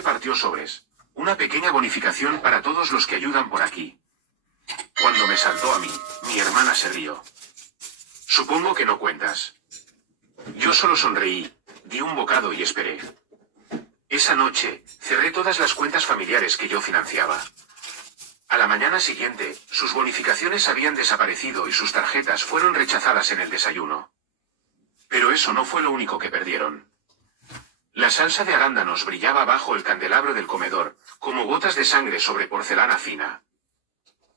repartió sobres. Una pequeña bonificación para todos los que ayudan por aquí. Cuando me saltó a mí, mi hermana se rió. Supongo que no cuentas. Yo solo sonreí, di un bocado y esperé. Esa noche, cerré todas las cuentas familiares que yo financiaba. A la mañana siguiente, sus bonificaciones habían desaparecido y sus tarjetas fueron rechazadas en el desayuno. Pero eso no fue lo único que perdieron. La salsa de arándanos brillaba bajo el candelabro del comedor, como gotas de sangre sobre porcelana fina.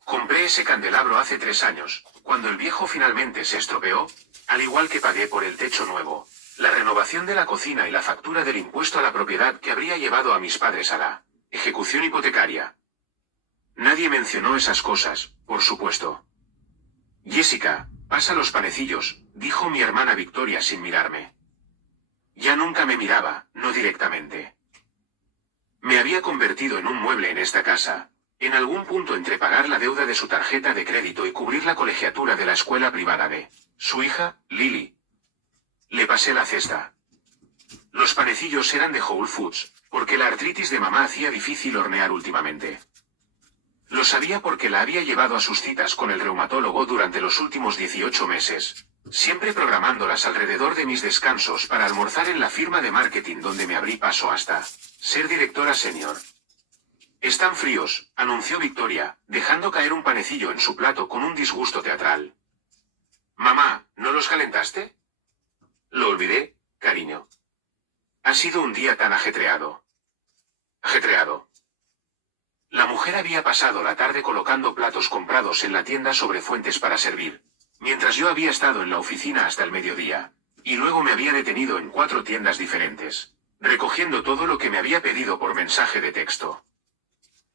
Compré ese candelabro hace 3 años, cuando el viejo finalmente se estropeó, al igual que pagué por el techo nuevo, la renovación de la cocina y la factura del impuesto a la propiedad que habría llevado a mis padres a la ejecución hipotecaria. Nadie mencionó esas cosas, por supuesto. Jessica, pasa los panecillos, dijo mi hermana Victoria sin mirarme. Ya nunca me miraba, no directamente. Me había convertido en un mueble en esta casa, en algún punto entre pagar la deuda de su tarjeta de crédito y cubrir la colegiatura de la escuela privada de su hija, Lily. Le pasé la cesta. Los panecillos eran de Whole Foods, porque la artritis de mamá hacía difícil hornear últimamente. Lo sabía porque la había llevado a sus citas con el reumatólogo durante los últimos 18 meses, siempre programándolas alrededor de mis descansos para almorzar en la firma de marketing donde me abrí paso hasta ser directora senior. Están fríos, anunció Victoria, dejando caer un panecillo en su plato con un disgusto teatral. Mamá, ¿no los calentaste? Lo olvidé, cariño. Ha sido un día tan ajetreado. Ajetreado. La mujer había pasado la tarde colocando platos comprados en la tienda sobre fuentes para servir, mientras yo había estado en la oficina hasta el mediodía, y luego me había detenido en 4 tiendas diferentes, recogiendo todo lo que me había pedido por mensaje de texto.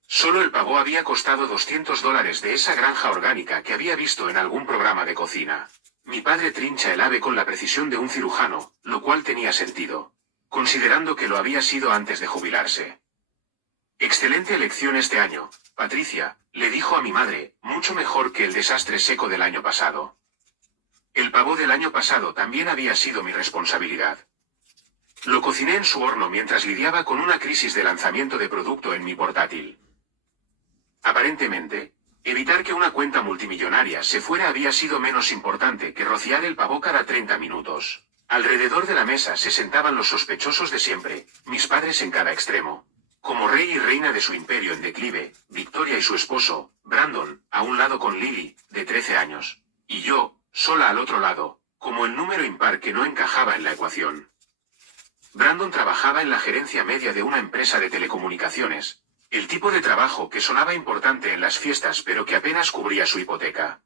Solo el pavo había costado $200 de esa granja orgánica que había visto en algún programa de cocina. Mi padre trincha el ave con la precisión de un cirujano, lo cual tenía sentido, considerando que lo había sido antes de jubilarse. Excelente elección este año, Patricia, le dijo a mi madre, mucho mejor que el desastre seco del año pasado. El pavo del año pasado también había sido mi responsabilidad. Lo cociné en su horno mientras lidiaba con una crisis de lanzamiento de producto en mi portátil. Aparentemente, evitar que una cuenta multimillonaria se fuera había sido menos importante que rociar el pavo cada 30 minutos. Alrededor de la mesa se sentaban los sospechosos de siempre, mis padres en cada extremo. Como rey y reina de su imperio en declive, Victoria y su esposo, Brandon, a un lado con Lily, de 13 años, y yo, sola al otro lado, como el número impar que no encajaba en la ecuación. Brandon trabajaba en la gerencia media de una empresa de telecomunicaciones, el tipo de trabajo que sonaba importante en las fiestas pero que apenas cubría su hipoteca.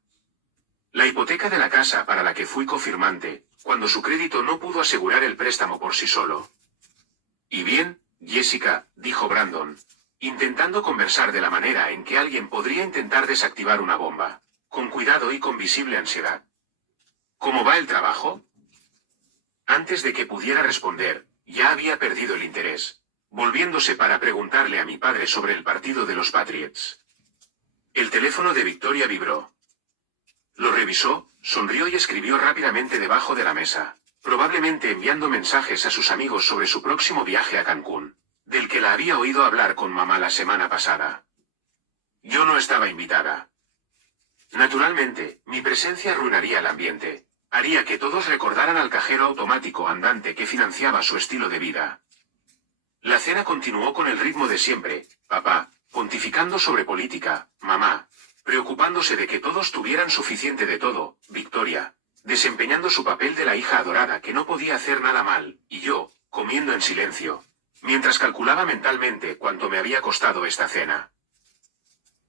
La hipoteca de la casa para la que fui cofirmante, cuando su crédito no pudo asegurar el préstamo por sí solo. Y bien, Jessica, dijo Brandon, intentando conversar de la manera en que alguien podría intentar desactivar una bomba, con cuidado y con visible ansiedad. ¿Cómo va el trabajo? Antes de que pudiera responder, ya había perdido el interés, volviéndose para preguntarle a mi padre sobre el partido de los Patriots. El teléfono de Victoria vibró. Lo revisó, sonrió y escribió rápidamente debajo de la mesa, probablemente enviando mensajes a sus amigos sobre su próximo viaje a Cancún, del que la había oído hablar con mamá la semana pasada. Yo no estaba invitada. Naturalmente, mi presencia arruinaría el ambiente, haría que todos recordaran al cajero automático andante que financiaba su estilo de vida. La cena continuó con el ritmo de siempre, papá, pontificando sobre política, mamá, preocupándose de que todos tuvieran suficiente de todo, Victoria, desempeñando su papel de la hija adorada que no podía hacer nada mal, y yo, comiendo en silencio, mientras calculaba mentalmente cuánto me había costado esta cena.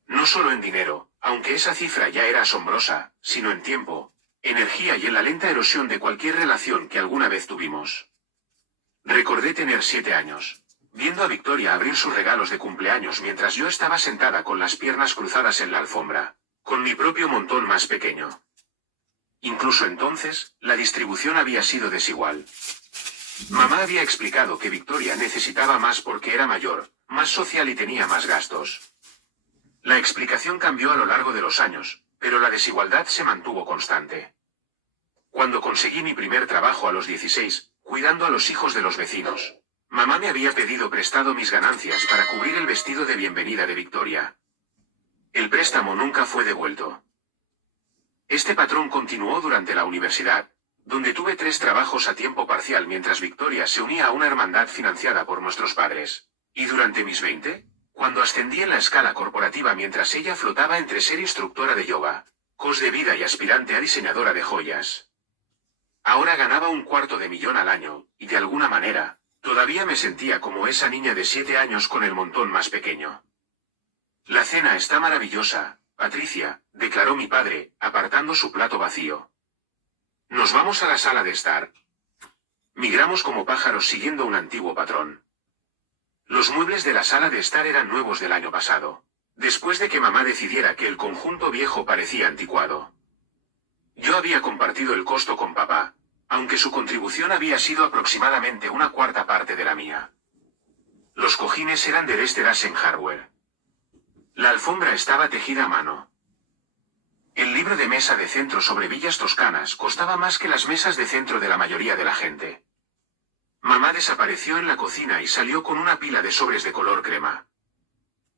No solo en dinero, aunque esa cifra ya era asombrosa, sino en tiempo, energía y en la lenta erosión de cualquier relación que alguna vez tuvimos. Recordé tener 7 años, viendo a Victoria abrir sus regalos de cumpleaños mientras yo estaba sentada con las piernas cruzadas en la alfombra, con mi propio montón más pequeño. Incluso entonces, la distribución había sido desigual. Mamá había explicado que Victoria necesitaba más porque era mayor, más social y tenía más gastos. La explicación cambió a lo largo de los años, pero la desigualdad se mantuvo constante. Cuando conseguí mi primer trabajo a los 16, cuidando a los hijos de los vecinos, Mamá me había pedido prestado mis ganancias para cubrir el vestido de bienvenida de Victoria. El préstamo nunca fue devuelto. Este patrón continuó durante la universidad, donde tuve 3 trabajos a tiempo parcial mientras Victoria se unía a una hermandad financiada por nuestros padres. Y durante mis 20, cuando ascendí en la escala corporativa mientras ella flotaba entre ser instructora de yoga, coach de vida y aspirante a diseñadora de joyas. Ahora ganaba $250,000 al año, y de alguna manera, todavía me sentía como esa niña de 7 años con el montón más pequeño. La cena está maravillosa, Patricia, declaró mi padre, apartando su plato vacío. Nos vamos a la sala de estar. Migramos como pájaros siguiendo un antiguo patrón. Los muebles de la sala de estar eran nuevos del año pasado, después de que mamá decidiera que el conjunto viejo parecía anticuado. Yo había compartido el costo con papá, aunque su contribución había sido aproximadamente 1/4 parte de la mía. Los cojines eran de Desterasen Hardware. La alfombra estaba tejida a mano. El libro de mesa de centro sobre villas toscanas costaba más que las mesas de centro de la mayoría de la gente. Mamá desapareció en la cocina y salió con una pila de sobres de color crema.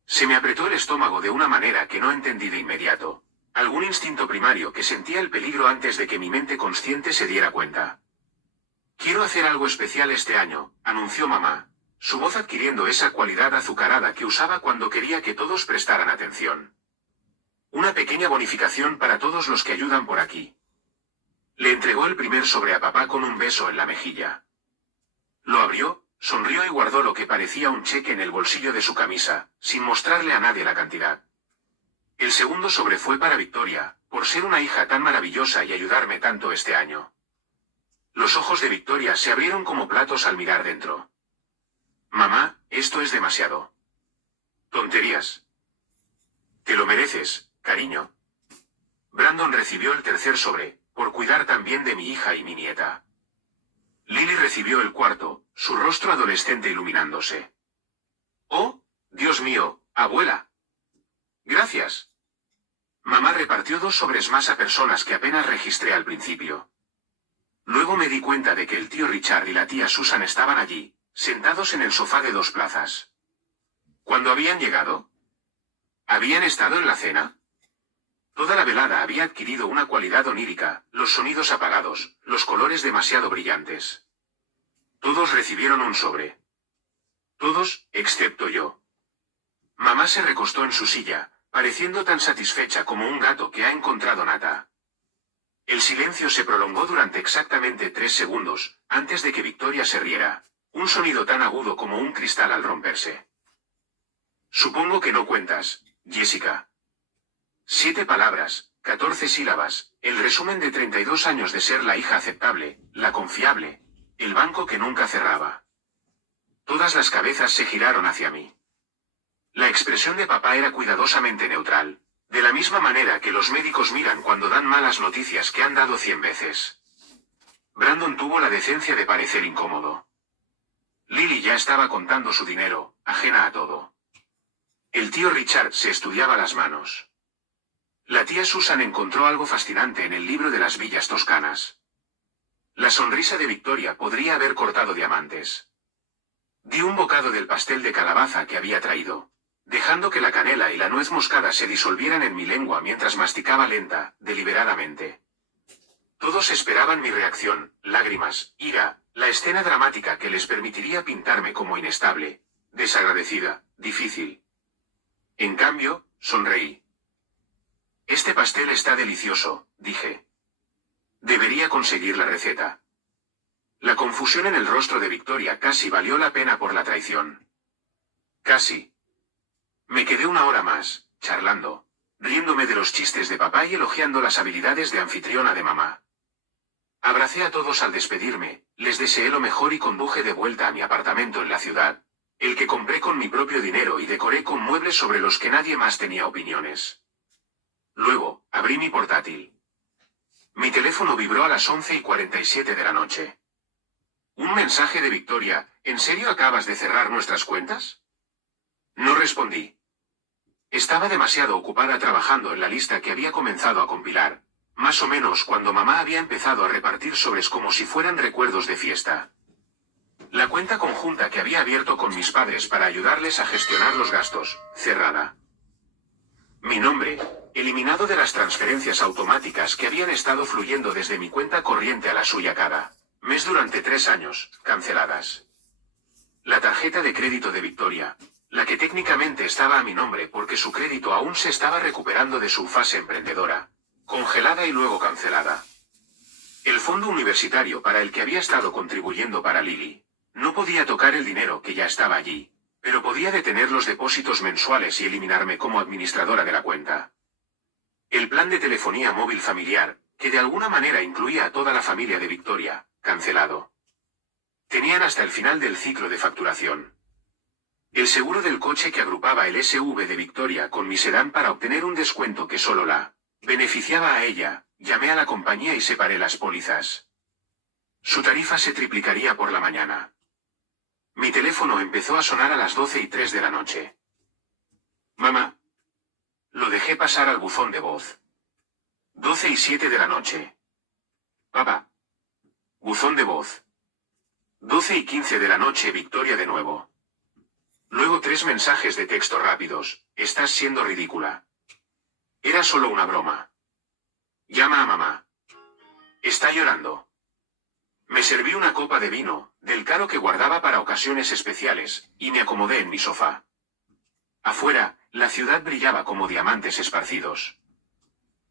Se me apretó el estómago de una manera que no entendí de inmediato. Algún instinto primario que sentía el peligro antes de que mi mente consciente se diera cuenta. Quiero hacer algo especial este año, anunció mamá, su voz adquiriendo esa cualidad azucarada que usaba cuando quería que todos prestaran atención. Una pequeña bonificación para todos los que ayudan por aquí. Le entregó el primer sobre a papá con un beso en la mejilla. Lo abrió, sonrió y guardó lo que parecía un cheque en el bolsillo de su camisa, sin mostrarle a nadie la cantidad. El segundo sobre fue para Victoria, por ser una hija tan maravillosa y ayudarme tanto este año. Los ojos de Victoria se abrieron como platos al mirar dentro. Mamá, esto es demasiado. Tonterías. Te lo mereces, cariño. Brandon recibió el tercer sobre, por cuidar también de mi hija y mi nieta. Lily recibió el cuarto, su rostro adolescente iluminándose. ¡Oh, Dios mío, abuela! Gracias. Mamá repartió 2 sobres más a personas que apenas registré al principio. Luego me di cuenta de que el tío Richard y la tía Susan estaban allí, sentados en el sofá de 2 plazas. ¿Cuándo habían llegado? ¿Habían estado en la cena? Toda la velada había adquirido una cualidad onírica, los sonidos apagados, los colores demasiado brillantes. Todos recibieron un sobre. Todos, excepto yo. Mamá se recostó en su silla, pareciendo tan satisfecha como un gato que ha encontrado nata. El silencio se prolongó durante exactamente 3 segundos, antes de que Victoria se riera, un sonido tan agudo como un cristal al romperse. Supongo que no cuentas, Jessica. 7 palabras, 14 sílabas, el resumen de 32 años de ser la hija aceptable, la confiable, el banco que nunca cerraba. Todas las cabezas se giraron hacia mí. La expresión de papá era cuidadosamente neutral, de la misma manera que los médicos miran cuando dan malas noticias que han dado 100 veces. Brandon tuvo la decencia de parecer incómodo. Lily ya estaba contando su dinero, ajena a todo. El tío Richard se estudiaba las manos. La tía Susan encontró algo fascinante en el libro de las villas toscanas. La sonrisa de Victoria podría haber cortado diamantes. Di un bocado del pastel de calabaza que había traído, dejando que la canela y la nuez moscada se disolvieran en mi lengua mientras masticaba lenta, deliberadamente. Todos esperaban mi reacción, lágrimas, ira, la escena dramática que les permitiría pintarme como inestable, desagradecida, difícil. En cambio, sonreí. Este pastel está delicioso, dije. Debería conseguir la receta. La confusión en el rostro de Victoria casi valió la pena por la traición. Casi. Me quedé 1 hora más, charlando, riéndome de los chistes de papá y elogiando las habilidades de anfitriona de mamá. Abracé a todos al despedirme, les deseé lo mejor y conduje de vuelta a mi apartamento en la ciudad, el que compré con mi propio dinero y decoré con muebles sobre los que nadie más tenía opiniones. Luego, abrí mi portátil. Mi teléfono vibró a las 11:47 de la noche. Un mensaje de Victoria, ¿en serio acabas de cerrar nuestras cuentas? No respondí. Estaba demasiado ocupada trabajando en la lista que había comenzado a compilar, más o menos cuando mamá había empezado a repartir sobres como si fueran recuerdos de fiesta. La cuenta conjunta que había abierto con mis padres para ayudarles a gestionar los gastos, cerrada. Mi nombre, eliminado de las transferencias automáticas que habían estado fluyendo desde mi cuenta corriente a la suya cada mes durante 3 años, canceladas. La tarjeta de crédito de Victoria, la que técnicamente estaba a mi nombre porque su crédito aún se estaba recuperando de su fase emprendedora, congelada y luego cancelada. El fondo universitario para el que había estado contribuyendo para Lily. No podía tocar el dinero que ya estaba allí, pero podía detener los depósitos mensuales y eliminarme como administradora de la cuenta. El plan de telefonía móvil familiar, que de alguna manera incluía a toda la familia de Victoria, cancelado. Tenían hasta el final del ciclo de facturación. El seguro del coche que agrupaba el SV de Victoria con mi sedán para obtener un descuento que solo la beneficiaba a ella, llamé a la compañía y separé las pólizas. Su tarifa se triplicaría por la mañana. Mi teléfono empezó a sonar a las 12:03 de la noche. Mamá. Lo dejé pasar al buzón de voz. 12:07 de la noche. Papá. Buzón de voz. 12:15 de la noche, Victoria de nuevo. Luego 3 mensajes de texto rápidos. Estás siendo ridícula. Era solo una broma. Llama a mamá. Está llorando. Me serví una copa de vino, del caro que guardaba para ocasiones especiales, y me acomodé en mi sofá. Afuera, la ciudad brillaba como diamantes esparcidos.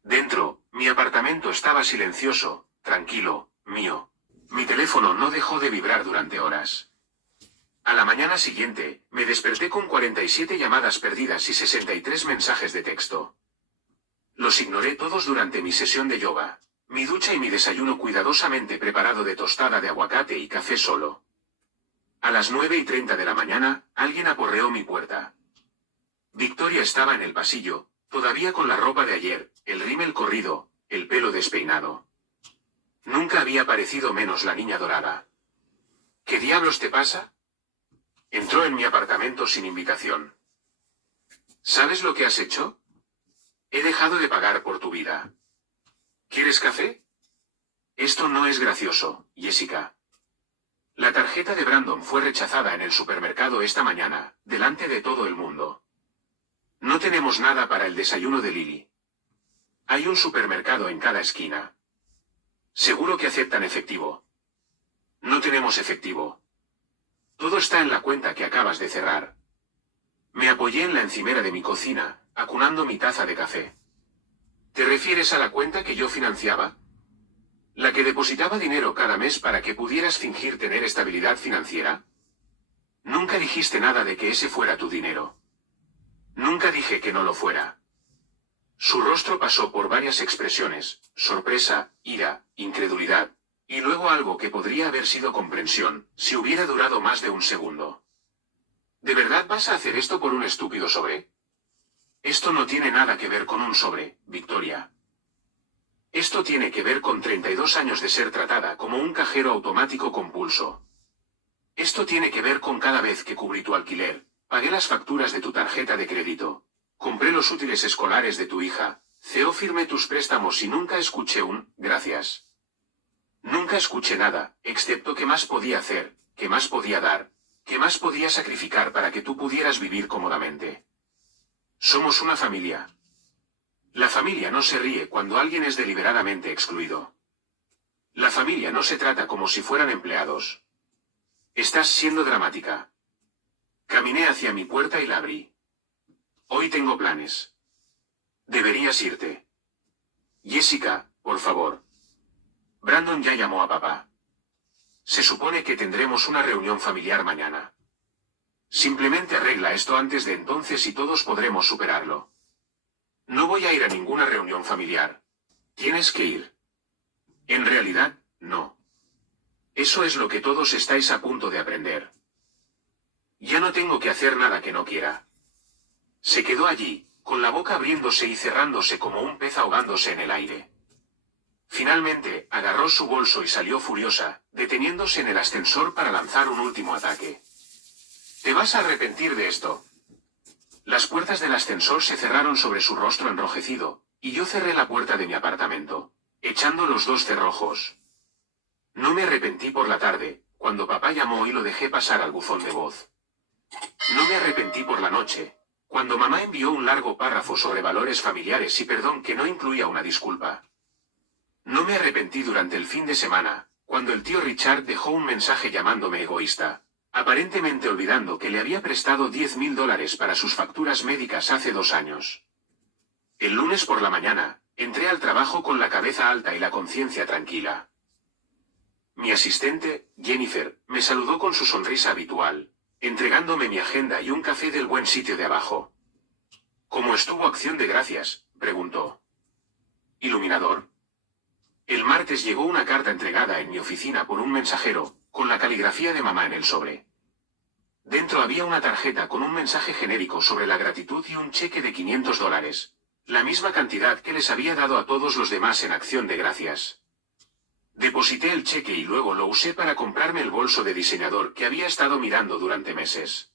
Dentro, mi apartamento estaba silencioso, tranquilo, mío. Mi teléfono no dejó de vibrar durante horas. A la mañana siguiente, me desperté con 47 llamadas perdidas y 63 mensajes de texto. Los ignoré todos durante mi sesión de yoga. Mi ducha y mi desayuno cuidadosamente preparado de tostada de aguacate y café solo. A las 9:30 de la mañana, alguien aporreó mi puerta. Victoria estaba en el pasillo, todavía con la ropa de ayer, el rímel corrido, el pelo despeinado. Nunca había parecido menos la niña dorada. ¿Qué diablos te pasa? Entró en mi apartamento sin invitación. ¿Sabes lo que has hecho? He dejado de pagar por tu vida. ¿Quieres café? Esto no es gracioso, Jessica. La tarjeta de Brandon fue rechazada en el supermercado esta mañana, delante de todo el mundo. No tenemos nada para el desayuno de Lily. Hay un supermercado en cada esquina. Seguro que aceptan efectivo. No tenemos efectivo. Todo está en la cuenta que acabas de cerrar. Me apoyé en la encimera de mi cocina, acunando mi taza de café. ¿Te refieres a la cuenta que yo financiaba? ¿La que depositaba dinero cada mes para que pudieras fingir tener estabilidad financiera? Nunca dijiste nada de que ese fuera tu dinero. Nunca dije que no lo fuera. Su rostro pasó por varias expresiones, sorpresa, ira, incredulidad, y luego algo que podría haber sido comprensión, si hubiera durado más de un segundo. ¿De verdad vas a hacer esto por un estúpido sobre? Esto no tiene nada que ver con un sobre, Victoria. Esto tiene que ver con 32 años de ser tratada como un cajero automático con pulso. Esto tiene que ver con cada vez que cubrí tu alquiler, pagué las facturas de tu tarjeta de crédito, compré los útiles escolares de tu hija, firmé tus préstamos y nunca escuché un gracias. Nunca escuché nada, excepto qué más podía hacer, qué más podía dar, qué más podía sacrificar para que tú pudieras vivir cómodamente. Somos una familia. La familia no se ríe cuando alguien es deliberadamente excluido. La familia no se trata como si fueran empleados. Estás siendo dramática. Caminé hacia mi puerta y la abrí. Hoy tengo planes. Deberías irte. Jessica, por favor. Brandon ya llamó a papá. Se supone que tendremos una reunión familiar mañana. Simplemente arregla esto antes de entonces y todos podremos superarlo. No voy a ir a ninguna reunión familiar. Tienes que ir. En realidad, no. Eso es lo que todos estáis a punto de aprender. Ya no tengo que hacer nada que no quiera. Se quedó allí, con la boca abriéndose y cerrándose como un pez ahogándose en el aire. Finalmente, agarró su bolso y salió furiosa, deteniéndose en el ascensor para lanzar un último ataque. Te vas a arrepentir de esto. Las puertas del ascensor se cerraron sobre su rostro enrojecido, y yo cerré la puerta de mi apartamento, echando los 2 cerrojos. No me arrepentí por la tarde, cuando papá llamó y lo dejé pasar al buzón de voz. No me arrepentí por la noche, cuando mamá envió un largo párrafo sobre valores familiares y perdón que no incluía una disculpa. No me arrepentí durante el fin de semana, cuando el tío Richard dejó un mensaje llamándome egoísta, aparentemente olvidando que le había prestado $10.000 para sus facturas médicas hace 2 años. El lunes por la mañana, entré al trabajo con la cabeza alta y la conciencia tranquila. Mi asistente, Jennifer, me saludó con su sonrisa habitual, entregándome mi agenda y un café del buen sitio de abajo. ¿Cómo estuvo Acción de Gracias?, preguntó. Iluminador. El martes llegó una carta entregada en mi oficina por un mensajero, con la caligrafía de mamá en el sobre. Dentro había una tarjeta con un mensaje genérico sobre la gratitud y un cheque de $500, la misma cantidad que les había dado a todos los demás en Acción de Gracias. Deposité el cheque y luego lo usé para comprarme el bolso de diseñador que había estado mirando durante meses.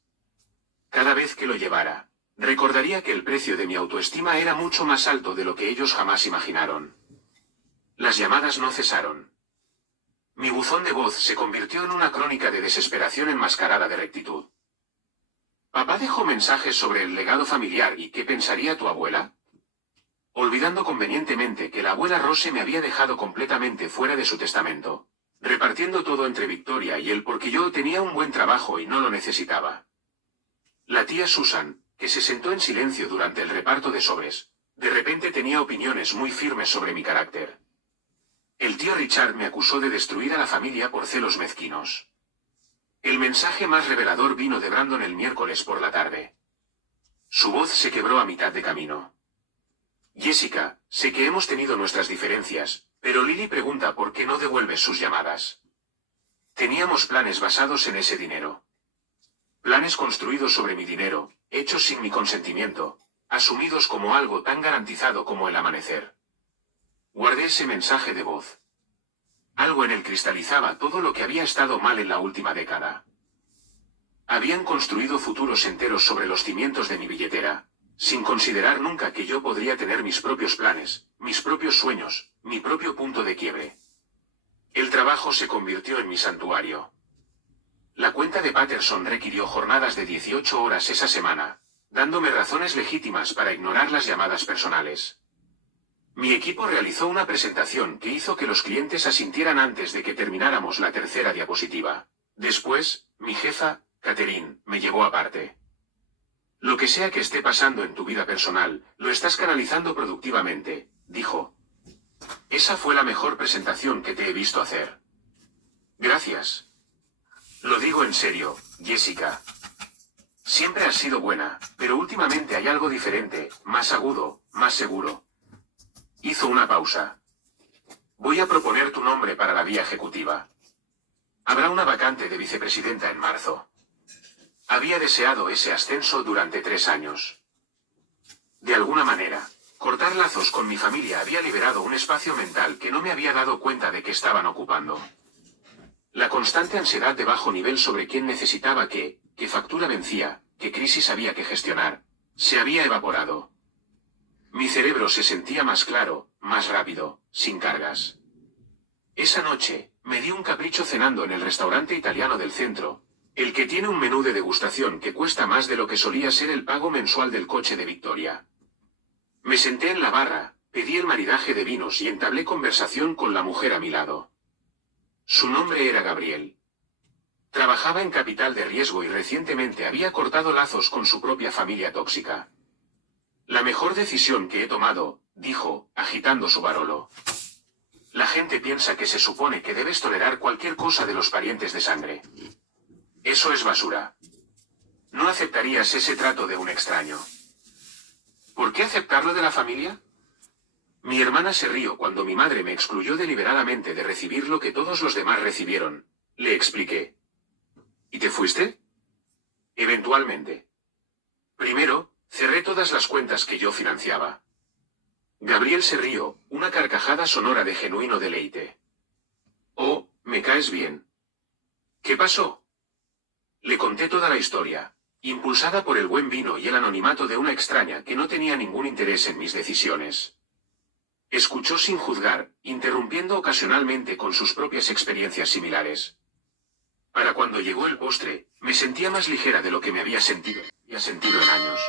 Cada vez que lo llevara, recordaría que el precio de mi autoestima era mucho más alto de lo que ellos jamás imaginaron. Las llamadas no cesaron. Mi buzón de voz se convirtió en una crónica de desesperación enmascarada de rectitud. Papá dejó mensajes sobre el legado familiar y qué pensaría tu abuela. Olvidando convenientemente que la abuela Rose me había dejado completamente fuera de su testamento, repartiendo todo entre Victoria y él porque yo tenía un buen trabajo y no lo necesitaba. La tía Susan, que se sentó en silencio durante el reparto de sobres, de repente tenía opiniones muy firmes sobre mi carácter. El tío Richard me acusó de destruir a la familia por celos mezquinos. El mensaje más revelador vino de Brandon el miércoles por la tarde. Su voz se quebró a mitad de camino. Jessica, sé que hemos tenido nuestras diferencias, pero Lily pregunta por qué no devuelves sus llamadas. Teníamos planes basados en ese dinero. Planes construidos sobre mi dinero, hechos sin mi consentimiento, asumidos como algo tan garantizado como el amanecer. Guardé ese mensaje de voz. Algo en él cristalizaba todo lo que había estado mal en la última década. Habían construido futuros enteros sobre los cimientos de mi billetera, sin considerar nunca que yo podría tener mis propios planes, mis propios sueños, mi propio punto de quiebre. El trabajo se convirtió en mi santuario. La cuenta de Patterson requirió jornadas de 18 horas esa semana, dándome razones legítimas para ignorar las llamadas personales. Mi equipo realizó una presentación que hizo que los clientes asintieran antes de que termináramos la tercera diapositiva. Después, mi jefa, Catherine, me llevó aparte. Lo que sea que esté pasando en tu vida personal, lo estás canalizando productivamente, dijo. Esa fue la mejor presentación que te he visto hacer. Gracias. Lo digo en serio, Jessica. Siempre has sido buena, pero últimamente hay algo diferente, más agudo, más seguro. Hizo una pausa. Voy a proponer tu nombre para la vía ejecutiva. Habrá una vacante de vicepresidenta en marzo. Había deseado ese ascenso durante 3 años. De alguna manera, cortar lazos con mi familia había liberado un espacio mental que no me había dado cuenta de que estaban ocupando. La constante ansiedad de bajo nivel sobre quién necesitaba qué factura vencía, qué crisis había que gestionar, se había evaporado. Mi cerebro se sentía más claro, más rápido, sin cargas. Esa noche, me di un capricho cenando en el restaurante italiano del centro, el que tiene un menú de degustación que cuesta más de lo que solía ser el pago mensual del coche de Victoria. Me senté en la barra, pedí el maridaje de vinos y entablé conversación con la mujer a mi lado. Su nombre era Gabriel. Trabajaba en capital de riesgo y recientemente había cortado lazos con su propia familia tóxica. La mejor decisión que he tomado, dijo, agitando su barolo. La gente piensa que se supone que debes tolerar cualquier cosa de los parientes de sangre. Eso es basura. No aceptarías ese trato de un extraño. ¿Por qué aceptarlo de la familia? Mi hermana se rió cuando mi madre me excluyó deliberadamente de recibir lo que todos los demás recibieron, le expliqué. ¿Y te fuiste? Eventualmente. Primero, cerré todas las cuentas que yo financiaba. Gabriel se rió, una carcajada sonora de genuino deleite. Oh, me caes bien. ¿Qué pasó? Le conté toda la historia, impulsada por el buen vino y el anonimato de una extraña que no tenía ningún interés en mis decisiones. Escuchó sin juzgar, interrumpiendo ocasionalmente con sus propias experiencias similares. Para cuando llegó el postre, me sentía más ligera de lo que me había sentido en años.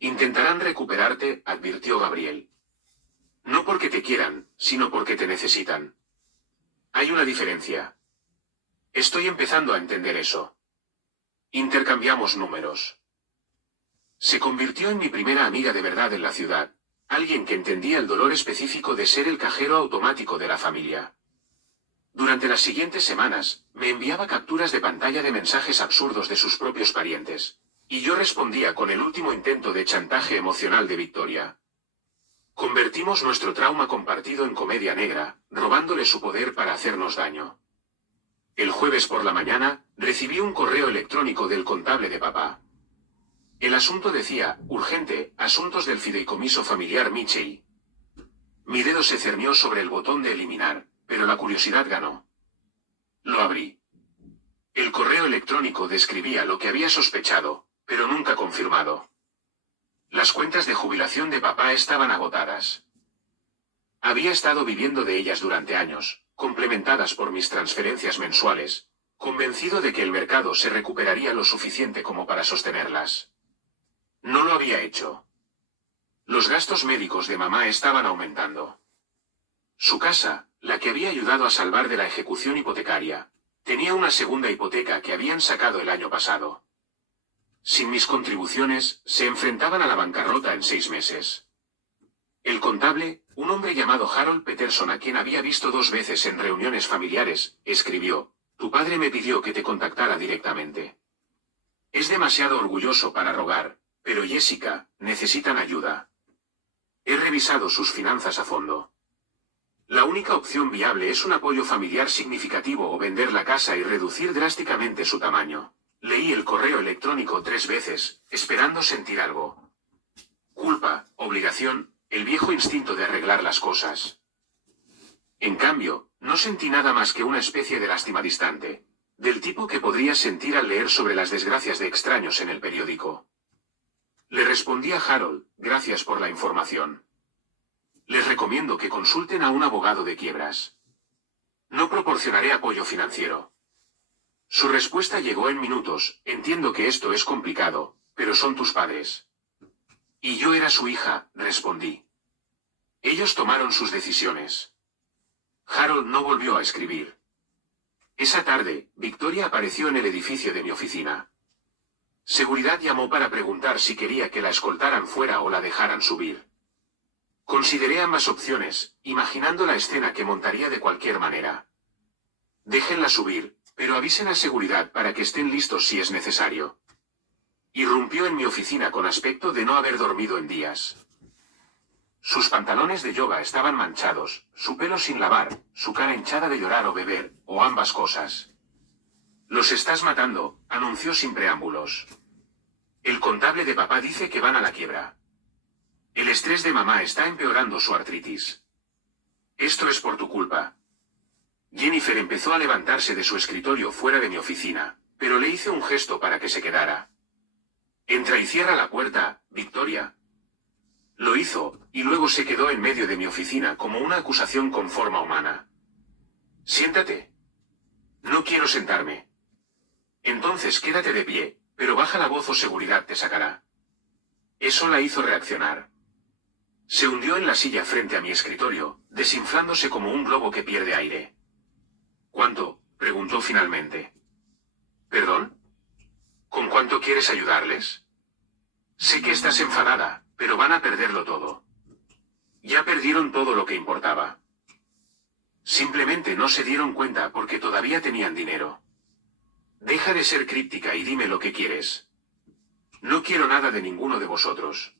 Intentarán recuperarte, advirtió Gabriel. No porque te quieran, sino porque te necesitan. Hay una diferencia. Estoy empezando a entender eso. Intercambiamos números. Se convirtió en mi primera amiga de verdad en la ciudad, alguien que entendía el dolor específico de ser el cajero automático de la familia. Durante las siguientes semanas, me enviaba capturas de pantalla de mensajes absurdos de sus propios parientes, y yo respondía con el último intento de chantaje emocional de Victoria. Convertimos nuestro trauma compartido en comedia negra, robándole su poder para hacernos daño. El jueves por la mañana, recibí un correo electrónico del contable de papá. El asunto decía, urgente, asuntos del fideicomiso familiar Mitchell. Mi dedo se cernió sobre el botón de eliminar, pero la curiosidad ganó. Lo abrí. El correo electrónico describía lo que había sospechado, pero nunca confirmado. Las cuentas de jubilación de papá estaban agotadas. Había estado viviendo de ellas durante años, complementadas por mis transferencias mensuales, convencido de que el mercado se recuperaría lo suficiente como para sostenerlas. No lo había hecho. Los gastos médicos de mamá estaban aumentando. Su casa, la que había ayudado a salvar de la ejecución hipotecaria, tenía una segunda hipoteca que habían sacado el año pasado. Sin mis contribuciones, se enfrentaban a la bancarrota en 6 meses. El contable, un hombre llamado Harold Peterson a quien había visto 2 veces en reuniones familiares, escribió, tu padre me pidió que te contactara directamente. Es demasiado orgulloso para rogar, pero Jessica, necesitan ayuda. He revisado sus finanzas a fondo. La única opción viable es un apoyo familiar significativo o vender la casa y reducir drásticamente su tamaño. Leí el correo electrónico 3 veces, esperando sentir algo. Culpa, obligación, el viejo instinto de arreglar las cosas. En cambio, no sentí nada más que una especie de lástima distante, del tipo que podrías sentir al leer sobre las desgracias de extraños en el periódico. Le respondí a Harold, gracias por la información. Les recomiendo que consulten a un abogado de quiebras. No proporcionaré apoyo financiero. Su respuesta llegó en minutos, entiendo que esto es complicado, pero son tus padres. Y yo era su hija, respondí. Ellos tomaron sus decisiones. Harold no volvió a escribir. Esa tarde, Victoria apareció en el edificio de mi oficina. Seguridad llamó para preguntar si quería que la escoltaran fuera o la dejaran subir. Consideré ambas opciones, imaginando la escena que montaría de cualquier manera. Déjenla subir, pero avisen a seguridad para que estén listos si es necesario. Irrumpió en mi oficina con aspecto de no haber dormido en días. Sus pantalones de yoga estaban manchados, su pelo sin lavar, su cara hinchada de llorar o beber, o ambas cosas. Los estás matando, anunció sin preámbulos. El contable de papá dice que van a la quiebra. El estrés de mamá está empeorando su artritis. Esto es por tu culpa. Jennifer empezó a levantarse de su escritorio fuera de mi oficina, pero le hice un gesto para que se quedara. Entra y cierra la puerta, Victoria. Lo hizo, y luego se quedó en medio de mi oficina como una acusación con forma humana. Siéntate. No quiero sentarme. Entonces quédate de pie, pero baja la voz o seguridad te sacará. Eso la hizo reaccionar. Se hundió en la silla frente a mi escritorio, desinflándose como un globo que pierde aire. ¿Cuánto? Preguntó finalmente. ¿Perdón? ¿Con cuánto quieres ayudarles? Sé que estás enfadada, pero van a perderlo todo. Ya perdieron todo lo que importaba. Simplemente no se dieron cuenta porque todavía tenían dinero. Deja de ser críptica y dime lo que quieres. No quiero nada de ninguno de vosotros.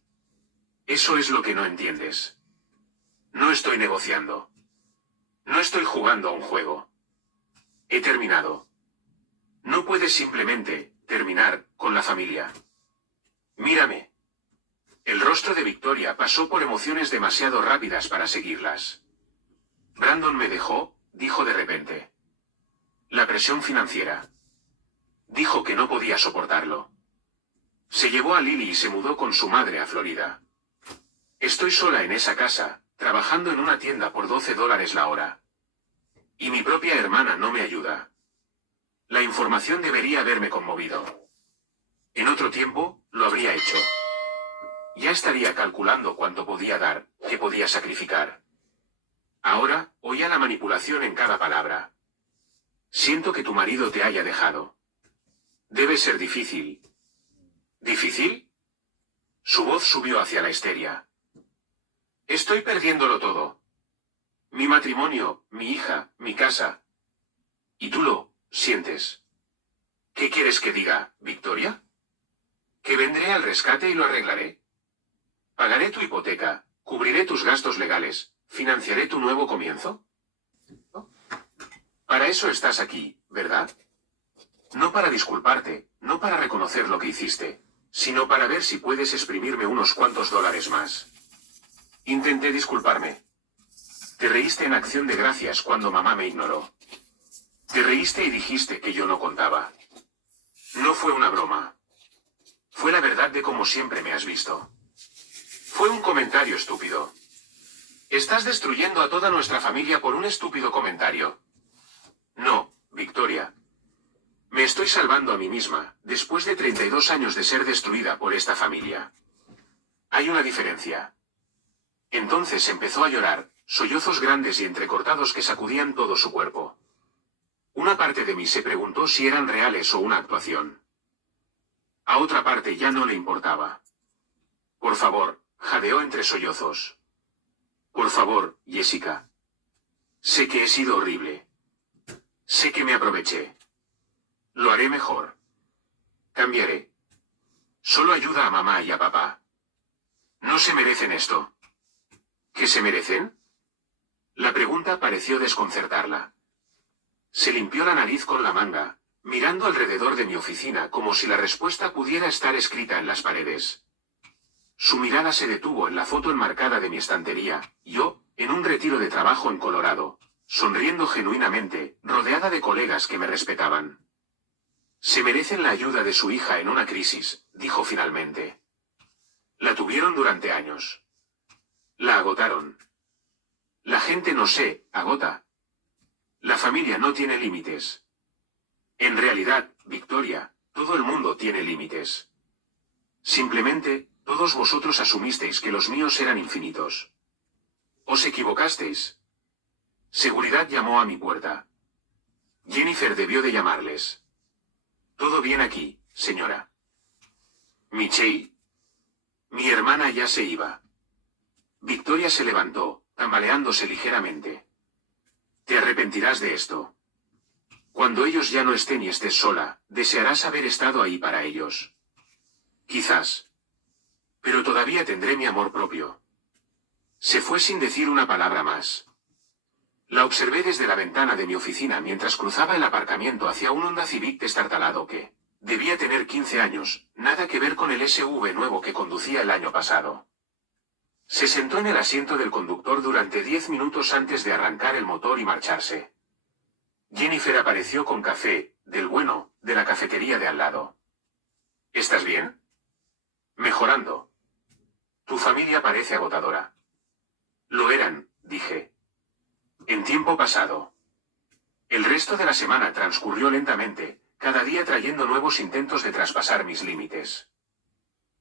Eso es lo que no entiendes. No estoy negociando. No estoy jugando a un juego. He terminado. No puedes simplemente terminar con la familia. Mírame. El rostro de Victoria pasó por emociones demasiado rápidas para seguirlas. Brandon me dejó, dijo de repente. La presión financiera. Dijo que no podía soportarlo. Se llevó a Lily y se mudó con su madre a Florida. Estoy sola en esa casa, trabajando en una tienda por $12 la hora. Y mi propia hermana no me ayuda. La información debería haberme conmovido. En otro tiempo, lo habría hecho. Ya estaría calculando cuánto podía dar, qué podía sacrificar. Ahora, oía la manipulación en cada palabra. Siento que tu marido te haya dejado. Debe ser difícil. ¿Difícil? Su voz subió hacia la histeria. Estoy perdiéndolo todo. Mi matrimonio, mi hija, mi casa. ¿Y tú lo sientes? ¿Qué quieres que diga, Victoria? Que vendré al rescate y lo arreglaré. Pagaré tu hipoteca, cubriré tus gastos legales, financiaré tu nuevo comienzo. Para eso estás aquí, ¿verdad? No para disculparte, no para reconocer lo que hiciste, sino para ver si puedes exprimirme unos cuantos dólares más. Intenté disculparme. Te reíste en acción de gracias cuando mamá me ignoró. Te reíste y dijiste que yo no contaba. No fue una broma. Fue la verdad de cómo siempre me has visto. Fue un comentario estúpido. Estás destruyendo a toda nuestra familia por un estúpido comentario. No, Victoria. Me estoy salvando a mí misma, después de 32 años de ser destruida por esta familia. Hay una diferencia. Entonces empezó a llorar, sollozos grandes y entrecortados que sacudían todo su cuerpo. Una parte de mí se preguntó si eran reales o una actuación. A otra parte ya no le importaba. Por favor, jadeó entre sollozos. Por favor, Jessica. Sé que he sido horrible. Sé que me aproveché. Lo haré mejor. Cambiaré. Solo ayuda a mamá y a papá. No se merecen esto. ¿Qué se merecen? La pregunta pareció desconcertarla. Se limpió la nariz con la manga, mirando alrededor de mi oficina como si la respuesta pudiera estar escrita en las paredes. Su mirada se detuvo en la foto enmarcada de mi estantería, yo, en un retiro de trabajo en Colorado, sonriendo genuinamente, rodeada de colegas que me respetaban. Se merecen la ayuda de su hija en una crisis, dijo finalmente. La tuvieron durante años. La agotaron. La gente no se agota. La familia no tiene límites. En realidad, Victoria, todo el mundo tiene límites. Simplemente, todos vosotros asumisteis que los míos eran infinitos. Os equivocasteis. Seguridad llamó a mi puerta. Jennifer debió de llamarles. Todo bien aquí, señora. Michelle. Mi hermana ya se iba. Victoria se levantó, tambaleándose ligeramente. Te arrepentirás de esto. Cuando ellos ya no estén y estés sola, desearás haber estado ahí para ellos. Quizás. Pero todavía tendré mi amor propio. Se fue sin decir una palabra más. La observé desde la ventana de mi oficina mientras cruzaba el aparcamiento hacia un Honda Civic destartalado que debía tener 15 años, nada que ver con el SUV nuevo que conducía el año pasado. Se sentó en el asiento del conductor durante 10 minutos antes de arrancar el motor y marcharse. Jennifer apareció con café, del bueno, de la cafetería de al lado. ¿Estás bien? Mejorando. Tu familia parece agotadora. Lo eran, dije. En tiempo pasado. El resto de la semana transcurrió lentamente, cada día trayendo nuevos intentos de traspasar mis límites.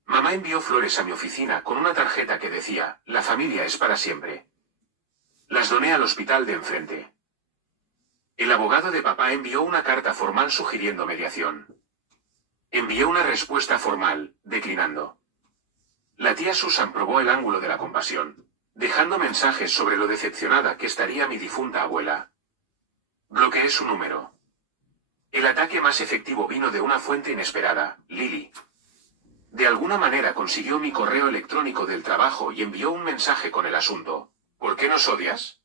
Mamá envió flores a mi oficina con una tarjeta que decía, la familia es para siempre. Las doné al hospital de enfrente. El abogado de papá envió una carta formal sugiriendo mediación. Envié una respuesta formal, declinando. La tía Susan probó el ángulo de la compasión, dejando mensajes sobre lo decepcionada que estaría mi difunta abuela. Bloqueé su número. El ataque más efectivo vino de una fuente inesperada, Lily. De alguna manera consiguió mi correo electrónico del trabajo y envió un mensaje con el asunto. ¿Por qué nos odias?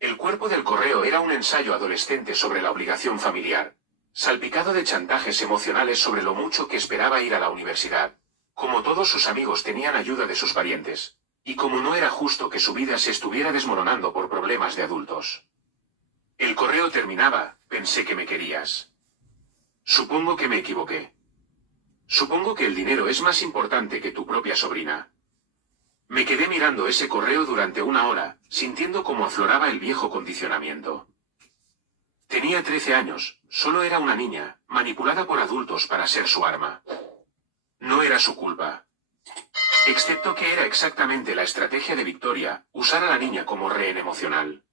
El cuerpo del correo era un ensayo adolescente sobre la obligación familiar, salpicado de chantajes emocionales sobre lo mucho que esperaba ir a la universidad, como todos sus amigos tenían ayuda de sus parientes, y como no era justo que su vida se estuviera desmoronando por problemas de adultos. El correo terminaba, pensé que me querías. Supongo que me equivoqué. Supongo que el dinero es más importante que tu propia sobrina. Me quedé mirando ese correo durante una hora, sintiendo cómo afloraba el viejo condicionamiento. Tenía 13 años, solo era una niña, manipulada por adultos para ser su arma. No era su culpa. Excepto que era exactamente la estrategia de Victoria, usar a la niña como rehén emocional.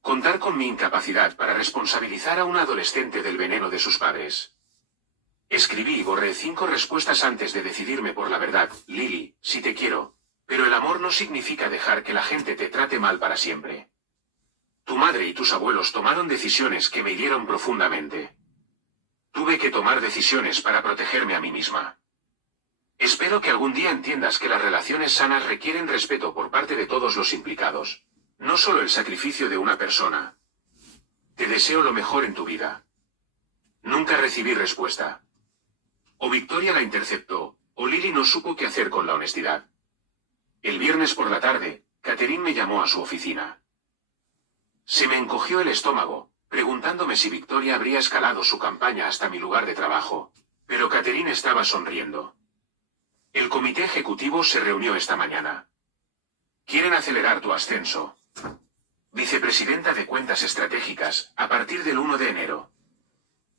Contar con mi incapacidad para responsabilizar a una adolescente del veneno de sus padres. Escribí y borré 5 respuestas antes de decidirme por la verdad. Lily, sí te quiero, pero el amor no significa dejar que la gente te trate mal para siempre. Tu madre y tus abuelos tomaron decisiones que me hirieron profundamente. Tuve que tomar decisiones para protegerme a mí misma. Espero que algún día entiendas que las relaciones sanas requieren respeto por parte de todos los implicados, no solo el sacrificio de una persona. Te deseo lo mejor en tu vida. Nunca recibí respuesta. O Victoria la interceptó, o Lily no supo qué hacer con la honestidad. El viernes por la tarde, Catherine me llamó a su oficina. Se me encogió el estómago, preguntándome si Victoria habría escalado su campaña hasta mi lugar de trabajo, pero Catherine estaba sonriendo. El comité ejecutivo se reunió esta mañana. Quieren acelerar tu ascenso. Vicepresidenta de Cuentas Estratégicas, a partir del 1 de enero.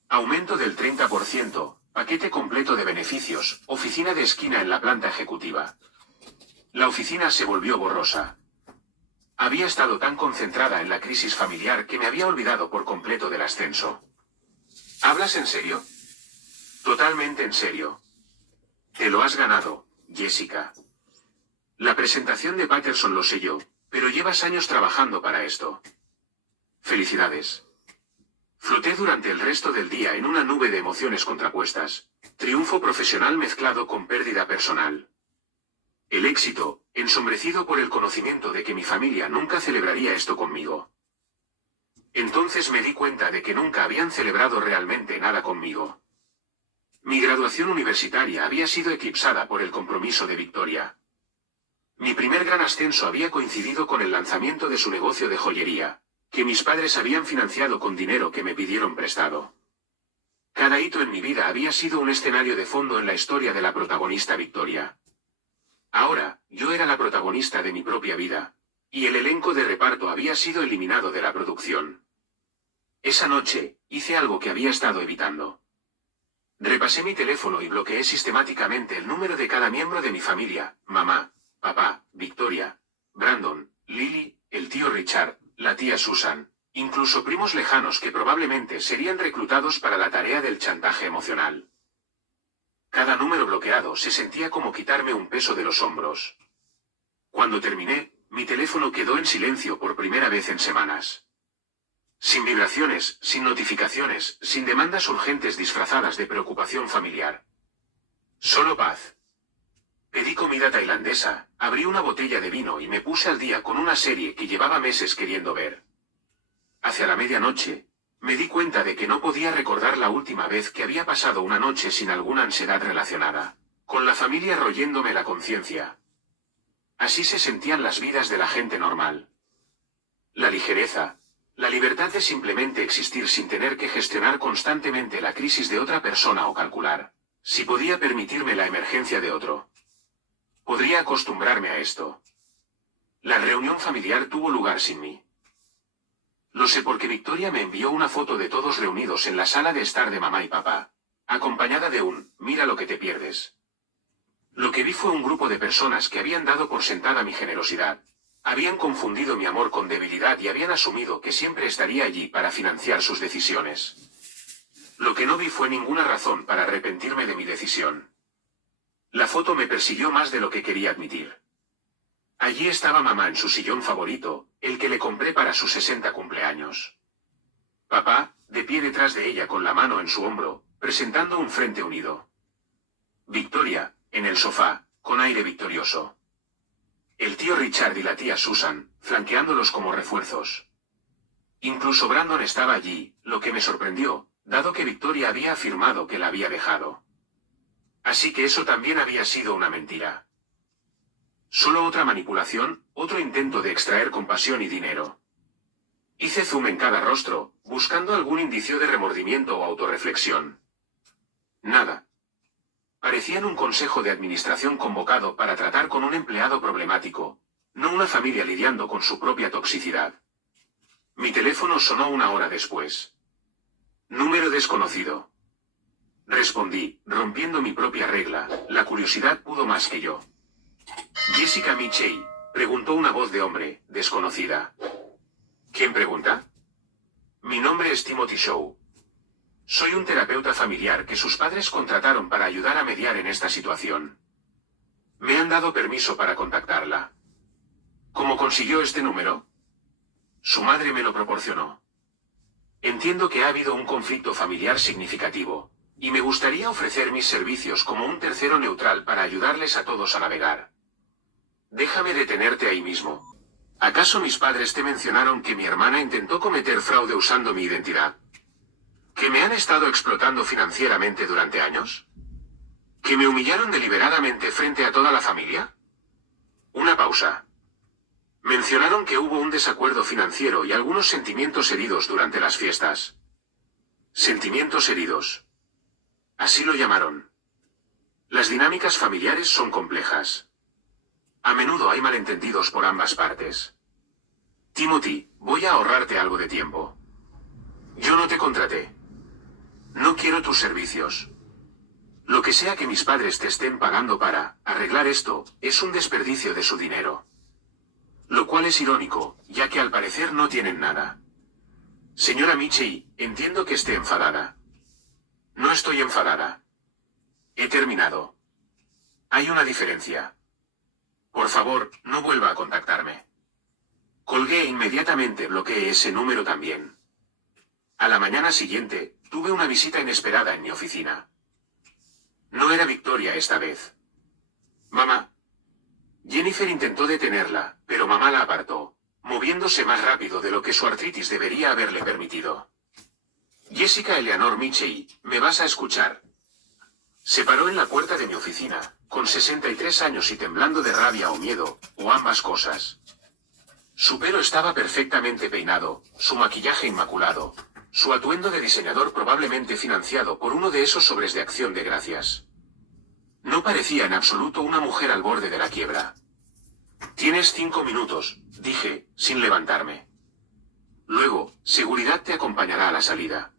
Aumento del 30%, paquete completo de beneficios, oficina de esquina en la planta ejecutiva. La oficina se volvió borrosa. Había estado tan concentrada en la crisis familiar que me había olvidado por completo del ascenso. ¿Hablas en serio? Totalmente en serio. Te lo has ganado, Jessica. La presentación de Patterson lo sé yo, pero llevas años trabajando para esto. Felicidades. Floté durante el resto del día en una nube de emociones contrapuestas, triunfo profesional mezclado con pérdida personal. El éxito, ensombrecido por el conocimiento de que mi familia nunca celebraría esto conmigo. Entonces me di cuenta de que nunca habían celebrado realmente nada conmigo. Mi graduación universitaria había sido eclipsada por el compromiso de Victoria. Mi primer gran ascenso había coincidido con el lanzamiento de su negocio de joyería, que mis padres habían financiado con dinero que me pidieron prestado. Cada hito en mi vida había sido un escenario de fondo en la historia de la protagonista Victoria. Ahora, yo era la protagonista de mi propia vida, y el elenco de reparto había sido eliminado de la producción. Esa noche, hice algo que había estado evitando. Repasé mi teléfono y bloqueé sistemáticamente el número de cada miembro de mi familia: mamá, papá, Victoria, Brandon, Lily, el tío Richard, la tía Susan, incluso primos lejanos que probablemente serían reclutados para la tarea del chantaje emocional. Cada número bloqueado se sentía como quitarme un peso de los hombros. Cuando terminé, mi teléfono quedó en silencio por primera vez en semanas. Sin vibraciones, sin notificaciones, sin demandas urgentes disfrazadas de preocupación familiar. Solo paz. Pedí comida tailandesa, abrí una botella de vino y me puse al día con una serie que llevaba meses queriendo ver. Hacia la medianoche, me di cuenta de que no podía recordar la última vez que había pasado una noche sin alguna ansiedad relacionada con la familia royéndome la conciencia. Así se sentían las vidas de la gente normal. La ligereza, la libertad de simplemente existir sin tener que gestionar constantemente la crisis de otra persona o calcular si podía permitirme la emergencia de otro. Podría acostumbrarme a esto. La reunión familiar tuvo lugar sin mí. Lo sé porque Victoria me envió una foto de todos reunidos en la sala de estar de mamá y papá, acompañada de un "mira lo que te pierdes". Lo que vi fue un grupo de personas que habían dado por sentada mi generosidad, habían confundido mi amor con debilidad y habían asumido que siempre estaría allí para financiar sus decisiones. Lo que no vi fue ninguna razón para arrepentirme de mi decisión. La foto me persiguió más de lo que quería admitir. Allí estaba mamá en su sillón favorito, el que le compré para sus 60 cumpleaños. Papá, de pie detrás de ella con la mano en su hombro, presentando un frente unido. Victoria, en el sofá, con aire victorioso. El tío Richard y la tía Susan, flanqueándolos como refuerzos. Incluso Brandon estaba allí, lo que me sorprendió, dado que Victoria había afirmado que la había dejado. Así que eso también había sido una mentira. Solo otra manipulación, otro intento de extraer compasión y dinero. Hice zoom en cada rostro, buscando algún indicio de remordimiento o autorreflexión. Nada. Parecían un consejo de administración convocado para tratar con un empleado problemático, no una familia lidiando con su propia toxicidad. Mi teléfono sonó una hora después. Número desconocido. Respondí, rompiendo mi propia regla, la curiosidad pudo más que yo. Jessica Mitchell, preguntó una voz de hombre, desconocida. ¿Quién pregunta? Mi nombre es Timothy Shaw. Soy un terapeuta familiar que sus padres contrataron para ayudar a mediar en esta situación. Me han dado permiso para contactarla. ¿Cómo consiguió este número? Su madre me lo proporcionó. Entiendo que ha habido un conflicto familiar significativo, y me gustaría ofrecer mis servicios como un tercero neutral para ayudarles a todos a navegar. Déjame detenerte ahí mismo. ¿Acaso mis padres te mencionaron que mi hermana intentó cometer fraude usando mi identidad? ¿Que me han estado explotando financieramente durante años? ¿Que me humillaron deliberadamente frente a toda la familia? Una pausa. Mencionaron que hubo un desacuerdo financiero y algunos sentimientos heridos durante las fiestas. Sentimientos heridos. Así lo llamaron. Las dinámicas familiares son complejas. A menudo hay malentendidos por ambas partes. Timothy, voy a ahorrarte algo de tiempo. Yo no te contraté. No quiero tus servicios. Lo que sea que mis padres te estén pagando para arreglar esto, es un desperdicio de su dinero. Lo cual es irónico, ya que al parecer no tienen nada. Señora Mitchell, entiendo que esté enfadada. No estoy enfadada. He terminado. Hay una diferencia. Por favor, no vuelva a contactarme. Colgué e inmediatamente bloqueé ese número también. A la mañana siguiente, tuve una visita inesperada en mi oficina. No era Victoria esta vez. Mamá. Jennifer intentó detenerla, pero mamá la apartó, moviéndose más rápido de lo que su artritis debería haberle permitido. Jessica Eleanor Mitchell, ¿me vas a escuchar? Se paró en la puerta de mi oficina, con 63 años y temblando de rabia o miedo, o ambas cosas. Su pelo estaba perfectamente peinado, su maquillaje inmaculado, su atuendo de diseñador probablemente financiado por uno de esos sobres de acción de gracias. No parecía en absoluto una mujer al borde de la quiebra. Tienes 5 minutos, dije, sin levantarme. Luego, seguridad te acompañará a la salida.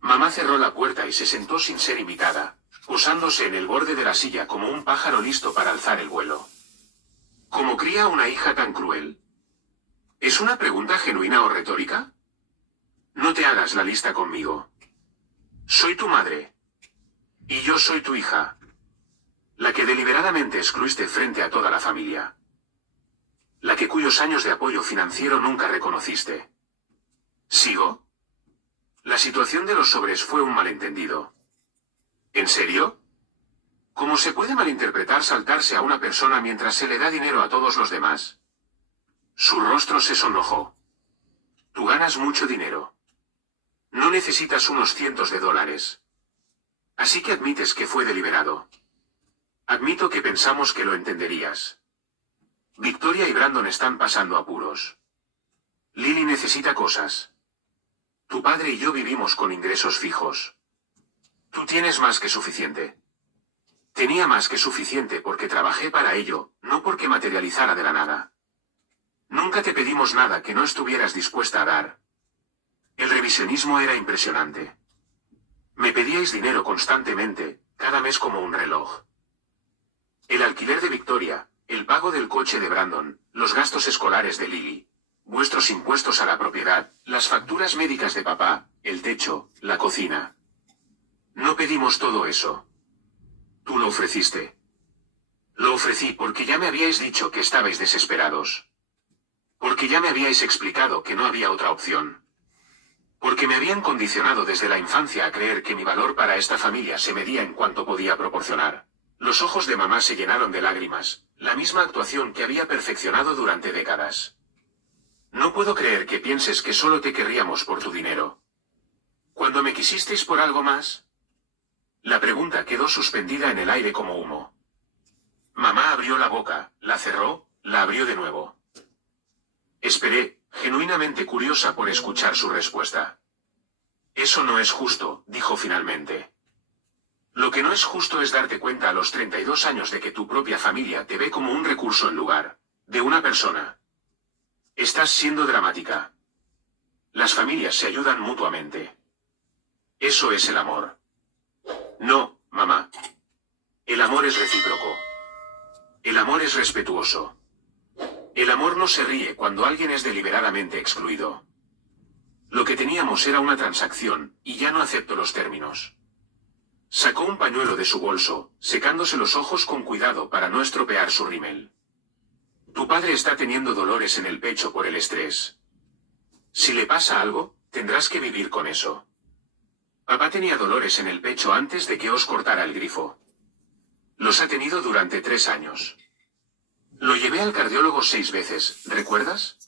Mamá cerró la puerta y se sentó sin ser invitada, posándose en el borde de la silla como un pájaro listo para alzar el vuelo. ¿Cómo cría una hija tan cruel? ¿Es una pregunta genuina o retórica? No te hagas la lista conmigo. Soy tu madre. Y yo soy tu hija. La que deliberadamente excluiste frente a toda la familia. La que cuyos años de apoyo financiero nunca reconociste. ¿Sigo? La situación de los sobres fue un malentendido. ¿En serio? ¿Cómo se puede malinterpretar saltarse a una persona mientras se le da dinero a todos los demás? Su rostro se sonrojó. Tú ganas mucho dinero. No necesitas unos cientos de dólares. Así que admites que fue deliberado. Admito que pensamos que lo entenderías. Victoria y Brandon están pasando apuros. Lily necesita cosas. Tu padre y yo vivimos con ingresos fijos. Tú tienes más que suficiente. Tenía más que suficiente porque trabajé para ello, no porque materializara de la nada. Nunca te pedimos nada que no estuvieras dispuesta a dar. El revisionismo era impresionante. Me pedíais dinero constantemente, cada mes como un reloj. El alquiler de Victoria, el pago del coche de Brandon, los gastos escolares de Lily, vuestros impuestos a la propiedad, las facturas médicas de papá, el techo, la cocina. No pedimos todo eso. Tú lo ofreciste. Lo ofrecí porque ya me habíais dicho que estabais desesperados. Porque ya me habíais explicado que no había otra opción. Porque me habían condicionado desde la infancia a creer que mi valor para esta familia se medía en cuanto podía proporcionar. Los ojos de mamá se llenaron de lágrimas, la misma actuación que había perfeccionado durante décadas. No puedo creer que pienses que solo te querríamos por tu dinero. ¿Cuándo me quisisteis por algo más? La pregunta quedó suspendida en el aire como humo. Mamá abrió la boca, la cerró, la abrió de nuevo. Esperé, genuinamente curiosa por escuchar su respuesta. Eso no es justo, dijo finalmente. Lo que no es justo es darte cuenta a los 32 años de que tu propia familia te ve como un recurso en lugar de una persona. Estás siendo dramática. Las familias se ayudan mutuamente. Eso es el amor. No, mamá. El amor es recíproco. El amor es respetuoso. El amor no se ríe cuando alguien es deliberadamente excluido. Lo que teníamos era una transacción, y ya no acepto los términos. Sacó un pañuelo de su bolso, secándose los ojos con cuidado para no estropear su rímel. Tu padre está teniendo dolores en el pecho por el estrés. Si le pasa algo, tendrás que vivir con eso. Papá tenía dolores en el pecho antes de que os cortara el grifo. Los ha tenido durante 3 años. Lo llevé al cardiólogo 6 veces, ¿recuerdas?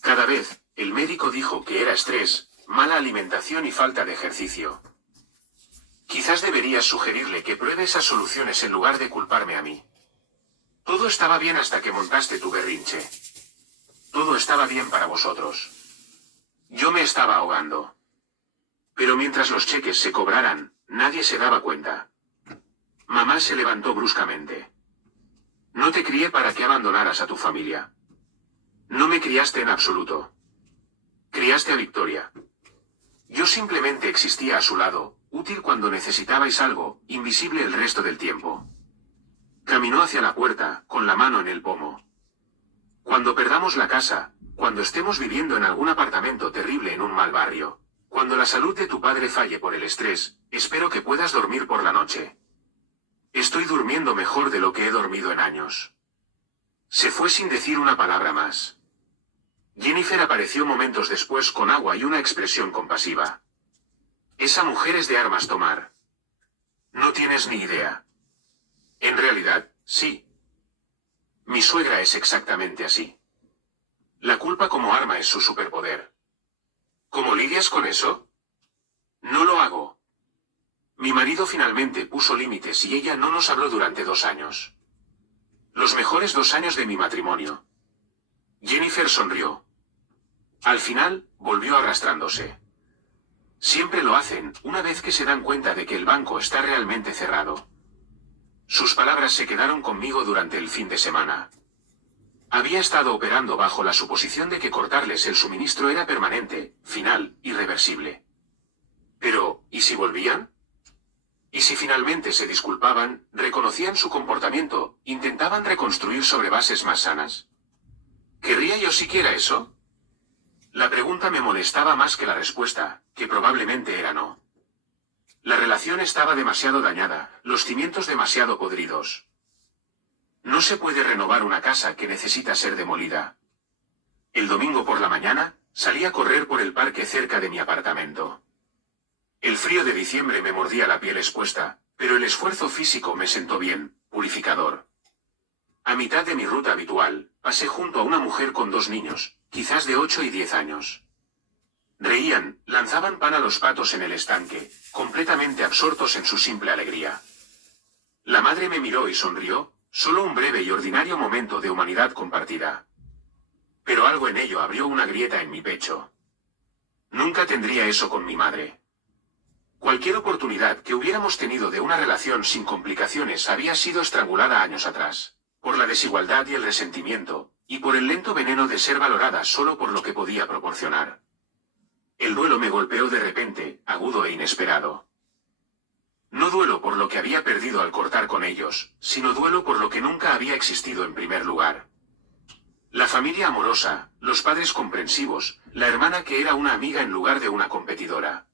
Cada vez, el médico dijo que era estrés, mala alimentación y falta de ejercicio. Quizás deberías sugerirle que pruebe esas soluciones en lugar de culparme a mí. Todo estaba bien hasta que montaste tu berrinche. Todo estaba bien para vosotros. Yo me estaba ahogando. Pero mientras los cheques se cobraran, nadie se daba cuenta. Mamá se levantó bruscamente. No te crié para que abandonaras a tu familia. No me criaste en absoluto. Criaste a Victoria. Yo simplemente existía a su lado, útil cuando necesitabais algo, invisible el resto del tiempo. Caminó hacia la puerta, con la mano en el pomo. Cuando perdamos la casa, cuando estemos viviendo en algún apartamento terrible en un mal barrio, cuando la salud de tu padre falle por el estrés, espero que puedas dormir por la noche. Estoy durmiendo mejor de lo que he dormido en años. Se fue sin decir una palabra más. Jennifer apareció momentos después con agua y una expresión compasiva. Esa mujer es de armas tomar. No tienes ni idea. En realidad, sí. Mi suegra es exactamente así. La culpa como arma es su superpoder. ¿Cómo lidias con eso? No lo hago. Mi marido finalmente puso límites y ella no nos habló durante 2 años. Los mejores 2 años de mi matrimonio. Jennifer sonrió. Al final, volvió arrastrándose. Siempre lo hacen, una vez que se dan cuenta de que el banco está realmente cerrado. Sus palabras se quedaron conmigo durante el fin de semana. Había estado operando bajo la suposición de que cortarles el suministro era permanente, final, irreversible. Pero, ¿y si volvían? ¿Y si finalmente se disculpaban, reconocían su comportamiento, intentaban reconstruir sobre bases más sanas? ¿Querría yo siquiera eso? La pregunta me molestaba más que la respuesta, que probablemente era no. La relación estaba demasiado dañada, los cimientos demasiado podridos. No se puede renovar una casa que necesita ser demolida. El domingo por la mañana, salí a correr por el parque cerca de mi apartamento. El frío de diciembre me mordía la piel expuesta, pero el esfuerzo físico me sentó bien, purificador. A mitad de mi ruta habitual, pasé junto a una mujer con 2 niños, quizás de 8 y 10 años. Reían, lanzaban pan a los patos en el estanque, completamente absortos en su simple alegría. La madre me miró y sonrió, solo un breve y ordinario momento de humanidad compartida. Pero algo en ello abrió una grieta en mi pecho. Nunca tendría eso con mi madre. Cualquier oportunidad que hubiéramos tenido de una relación sin complicaciones había sido estrangulada años atrás, por la desigualdad y el resentimiento, y por el lento veneno de ser valorada solo por lo que podía proporcionar. El duelo me golpeó de repente, agudo e inesperado. No duelo por lo que había perdido al cortar con ellos, sino duelo por lo que nunca había existido en primer lugar. La familia amorosa, los padres comprensivos, la hermana que era una amiga en lugar de una competidora.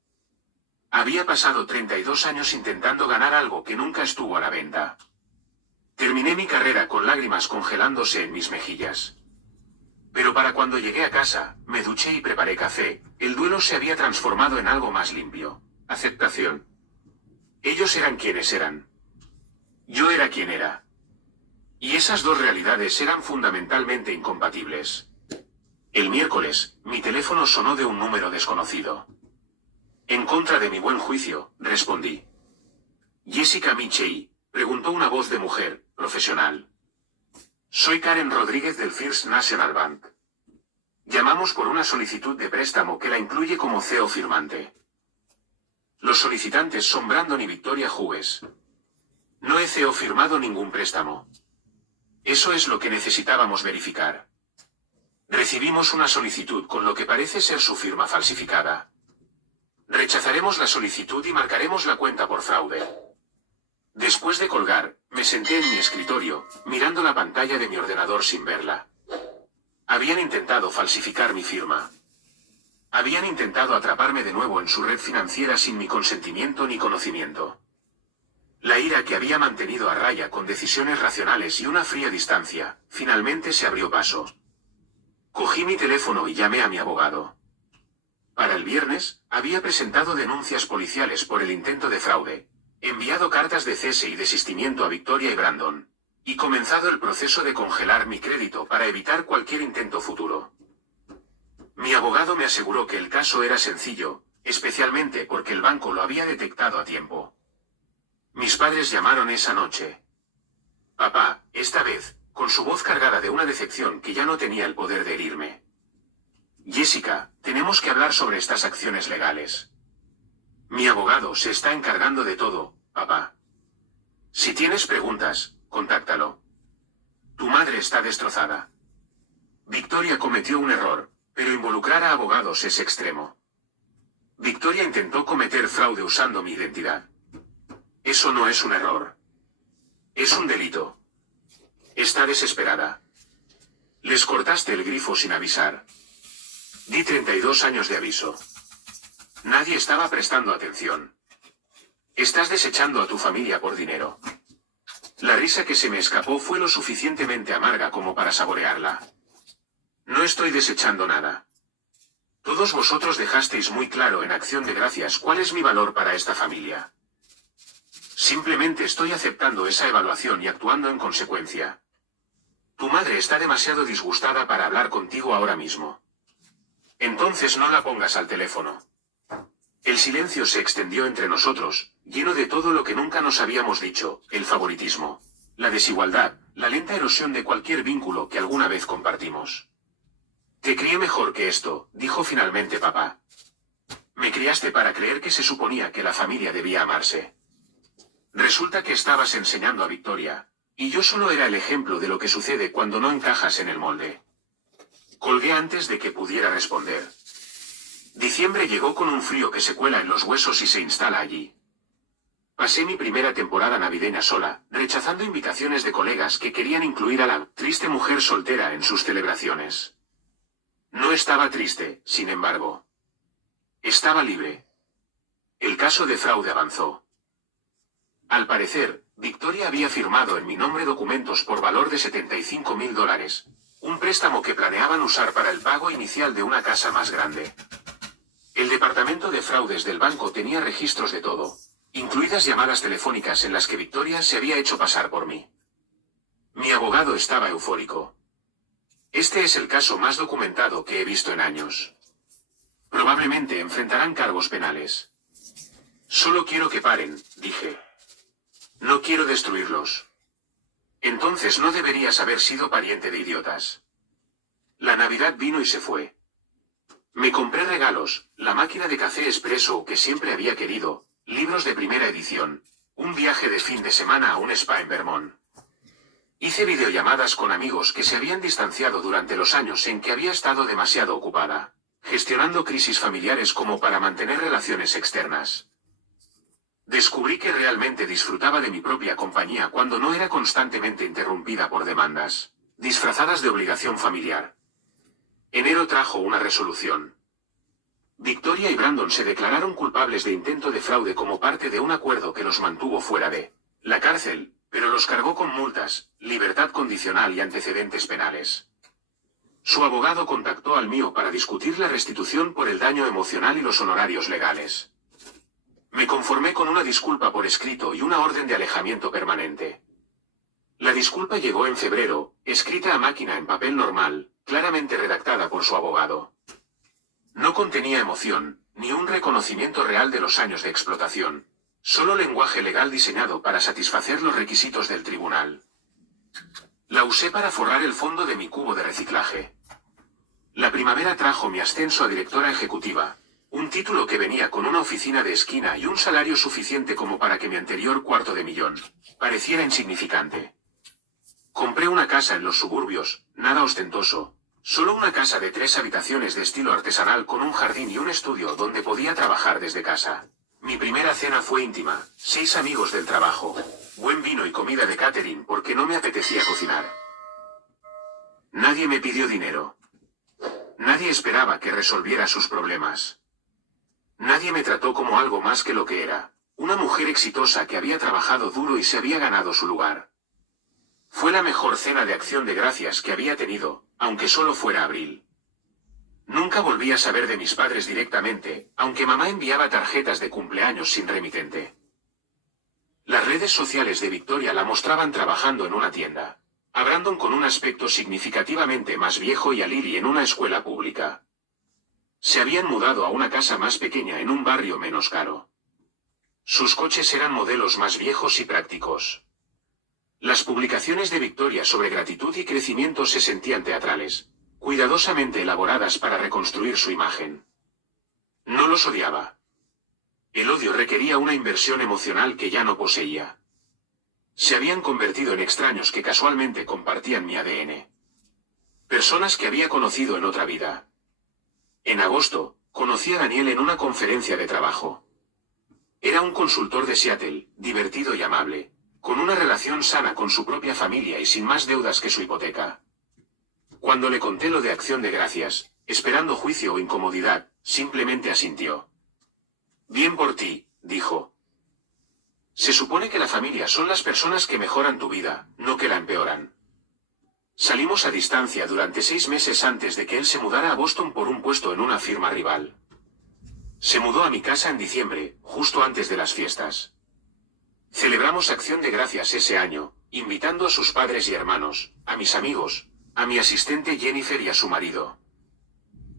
Había pasado 32 años intentando ganar algo que nunca estuvo a la venta. Terminé mi carrera con lágrimas congelándose en mis mejillas. Pero para cuando llegué a casa, me duché y preparé café, el duelo se había transformado en algo más limpio. Aceptación. Ellos eran quienes eran. Yo era quien era. Y esas 2 realidades eran fundamentalmente incompatibles. El miércoles, mi teléfono sonó de un número desconocido. En contra de mi buen juicio, respondí. Jessica Michei, preguntó una voz de mujer, profesional. Soy Karen Rodríguez del First National Bank. Llamamos por una solicitud de préstamo que la incluye como CEO firmante. Los solicitantes son Brandon y Victoria Hughes. No he CEO firmado ningún préstamo. Eso es lo que necesitábamos verificar. Recibimos una solicitud con lo que parece ser su firma falsificada. Rechazaremos la solicitud y marcaremos la cuenta por fraude. Después de colgar, me senté en mi escritorio, mirando la pantalla de mi ordenador sin verla. Habían intentado falsificar mi firma. Habían intentado atraparme de nuevo en su red financiera sin mi consentimiento ni conocimiento. La ira que había mantenido a raya con decisiones racionales y una fría distancia, finalmente se abrió paso. Cogí mi teléfono y llamé a mi abogado. Para el viernes, había presentado denuncias policiales por el intento de fraude, enviado cartas de cese y desistimiento a Victoria y Brandon, y comenzado el proceso de congelar mi crédito para evitar cualquier intento futuro. Mi abogado me aseguró que el caso era sencillo, especialmente porque el banco lo había detectado a tiempo. Mis padres llamaron esa noche. Papá, esta vez, con su voz cargada de una decepción que ya no tenía el poder de herirme. Jessica, tenemos que hablar sobre estas acciones legales. Mi abogado se está encargando de todo, papá. Si tienes preguntas, contáctalo. Tu madre está destrozada. Victoria cometió un error, pero involucrar a abogados es extremo. Victoria intentó cometer fraude usando mi identidad. Eso no es un error. Es un delito. Está desesperada. Les cortaste el grifo sin avisar. Di 32 años de aviso. Nadie estaba prestando atención. Estás desechando a tu familia por dinero. La risa que se me escapó fue lo suficientemente amarga como para saborearla. No estoy desechando nada. Todos vosotros dejasteis muy claro en Acción de Gracias cuál es mi valor para esta familia. Simplemente estoy aceptando esa evaluación y actuando en consecuencia. Tu madre está demasiado disgustada para hablar contigo ahora mismo. Entonces no la pongas al teléfono. El silencio se extendió entre nosotros, lleno de todo lo que nunca nos habíamos dicho, el favoritismo, la desigualdad, la lenta erosión de cualquier vínculo que alguna vez compartimos. Te crié mejor que esto, dijo finalmente papá. Me criaste para creer que se suponía que la familia debía amarse. Resulta que estabas enseñando a Victoria, y yo solo era el ejemplo de lo que sucede cuando no encajas en el molde. Colgué antes de que pudiera responder. Diciembre llegó con un frío que se cuela en los huesos y se instala allí. Pasé mi primera temporada navideña sola, rechazando invitaciones de colegas que querían incluir a la triste mujer soltera en sus celebraciones. No estaba triste, sin embargo. Estaba libre. El caso de fraude avanzó. Al parecer, Victoria había firmado en mi nombre documentos por valor de $75.000, un préstamo que planeaban usar para el pago inicial de una casa más grande. El departamento de fraudes del banco tenía registros de todo, incluidas llamadas telefónicas en las que Victoria se había hecho pasar por mí. Mi abogado estaba eufórico. Este es el caso más documentado que he visto en años. Probablemente enfrentarán cargos penales. Solo quiero que paren, dije. No quiero destruirlos. Entonces no deberías haber sido pariente de idiotas. La Navidad vino y se fue. Me compré regalos, la máquina de café expreso que siempre había querido, libros de primera edición, un viaje de fin de semana a un spa en Vermont. Hice videollamadas con amigos que se habían distanciado durante los años en que había estado demasiado ocupada, gestionando crisis familiares como para mantener relaciones externas. Descubrí que realmente disfrutaba de mi propia compañía cuando no era constantemente interrumpida por demandas, disfrazadas de obligación familiar. Enero trajo una resolución. Victoria y Brandon se declararon culpables de intento de fraude como parte de un acuerdo que los mantuvo fuera de la cárcel, pero los cargó con multas, libertad condicional y antecedentes penales. Su abogado contactó al mío para discutir la restitución por el daño emocional y los honorarios legales. Me conformé con una disculpa por escrito y una orden de alejamiento permanente. La disculpa llegó en febrero, escrita a máquina en papel normal, claramente redactada por su abogado. No contenía emoción, ni un reconocimiento real de los años de explotación, solo lenguaje legal diseñado para satisfacer los requisitos del tribunal. La usé para forrar el fondo de mi cubo de reciclaje. La primavera trajo mi ascenso a directora ejecutiva, un título que venía con una oficina de esquina y un salario suficiente como para que mi anterior $250.000 pareciera insignificante. Compré una casa en los suburbios, nada ostentoso, Solo una casa de 3 habitaciones de estilo artesanal con un jardín y un estudio donde podía trabajar desde casa. Mi primera cena fue íntima, 6 amigos del trabajo, buen vino y comida de catering porque no me apetecía cocinar. Nadie me pidió dinero. Nadie esperaba que resolviera sus problemas. Nadie me trató como algo más que lo que era, una mujer exitosa que había trabajado duro y se había ganado su lugar. Fue la mejor cena de acción de gracias que había tenido, aunque solo fuera abril. Nunca volví a saber de mis padres directamente, aunque mamá enviaba tarjetas de cumpleaños sin remitente. Las redes sociales de Victoria la mostraban trabajando en una tienda, a Brandon con un aspecto significativamente más viejo y a Lily en una escuela pública. Se habían mudado a una casa más pequeña en un barrio menos caro. Sus coches eran modelos más viejos y prácticos. Las publicaciones de Victoria sobre gratitud y crecimiento se sentían teatrales, cuidadosamente elaboradas para reconstruir su imagen. No los odiaba. El odio requería una inversión emocional que ya no poseía. Se habían convertido en extraños que casualmente compartían mi ADN. Personas que había conocido en otra vida. En agosto, conocí a Daniel en una conferencia de trabajo. Era un consultor de Seattle, divertido y amable, con una relación sana con su propia familia y sin más deudas que su hipoteca. Cuando le conté lo de Acción de Gracias, esperando juicio o incomodidad, simplemente asintió. Bien por ti, dijo. Se supone que la familia son las personas que mejoran tu vida, no que la empeoran. Salimos a distancia durante 6 meses antes de que él se mudara a Boston por un puesto en una firma rival. Se mudó a mi casa en diciembre, justo antes de las fiestas. Celebramos Acción de Gracias ese año, invitando a sus padres y hermanos, a mis amigos, a mi asistente Jennifer y a su marido.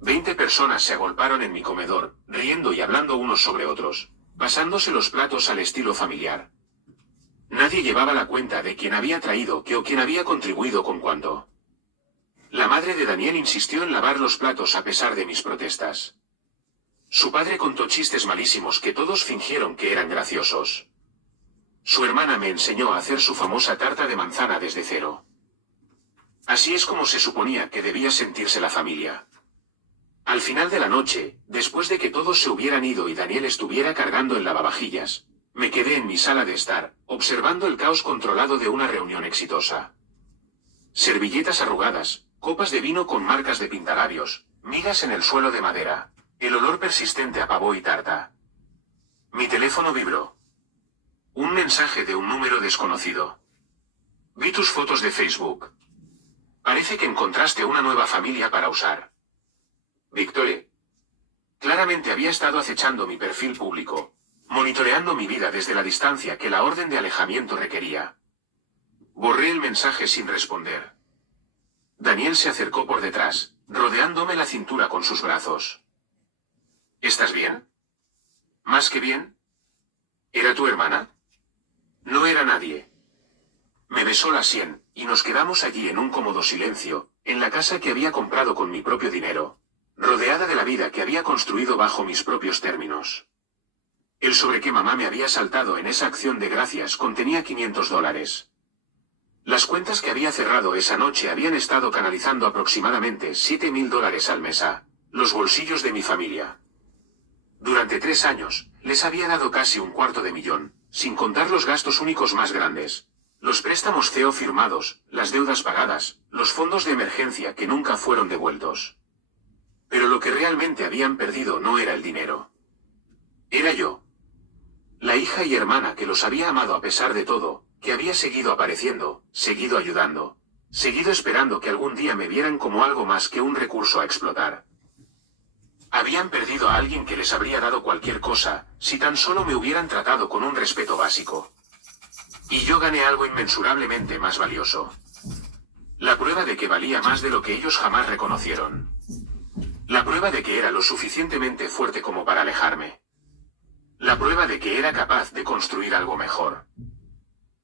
20 personas se agolparon en mi comedor, riendo y hablando unos sobre otros, pasándose los platos al estilo familiar. Nadie llevaba la cuenta de quién había traído qué o quién había contribuido con cuánto. La madre de Daniel insistió en lavar los platos a pesar de mis protestas. Su padre contó chistes malísimos que todos fingieron que eran graciosos. Su hermana me enseñó a hacer su famosa tarta de manzana desde cero. Así es como se suponía que debía sentirse la familia. Al final de la noche, después de que todos se hubieran ido y Daniel estuviera cargando el lavavajillas, me quedé en mi sala de estar, observando el caos controlado de una reunión exitosa. Servilletas arrugadas, copas de vino con marcas de pintalabios, migas en el suelo de madera, el olor persistente a pavo y tarta. Mi teléfono vibró. Un mensaje de un número desconocido. Vi tus fotos de Facebook. Parece que encontraste una nueva familia para usar. Victoria. Claramente había estado acechando mi perfil público, monitoreando mi vida desde la distancia que la orden de alejamiento requería. Borré el mensaje sin responder. Daniel se acercó por detrás, rodeándome la cintura con sus brazos. ¿Estás bien? ¿Más que bien? ¿Era tu hermana? No era nadie. Me besó la sien, y nos quedamos allí en un cómodo silencio, en la casa que había comprado con mi propio dinero, rodeada de la vida que había construido bajo mis propios términos. El sobre que mamá me había saltado en esa acción de gracias contenía $500. Las cuentas que había cerrado esa noche habían estado canalizando aproximadamente $7,000 al mes a los bolsillos de mi familia. Durante 3 años, les había dado casi $250,000, sin contar los gastos únicos más grandes. Los préstamos CEO firmados, las deudas pagadas, los fondos de emergencia que nunca fueron devueltos. Pero lo que realmente habían perdido no era el dinero. Era yo. La hija y hermana que los había amado a pesar de todo, que había seguido apareciendo, seguido ayudando, seguido esperando que algún día me vieran como algo más que un recurso a explotar. Habían perdido a alguien que les habría dado cualquier cosa, si tan solo me hubieran tratado con un respeto básico. Y yo gané algo inmensurablemente más valioso. La prueba de que valía más de lo que ellos jamás reconocieron. La prueba de que era lo suficientemente fuerte como para alejarme. La prueba de que era capaz de construir algo mejor.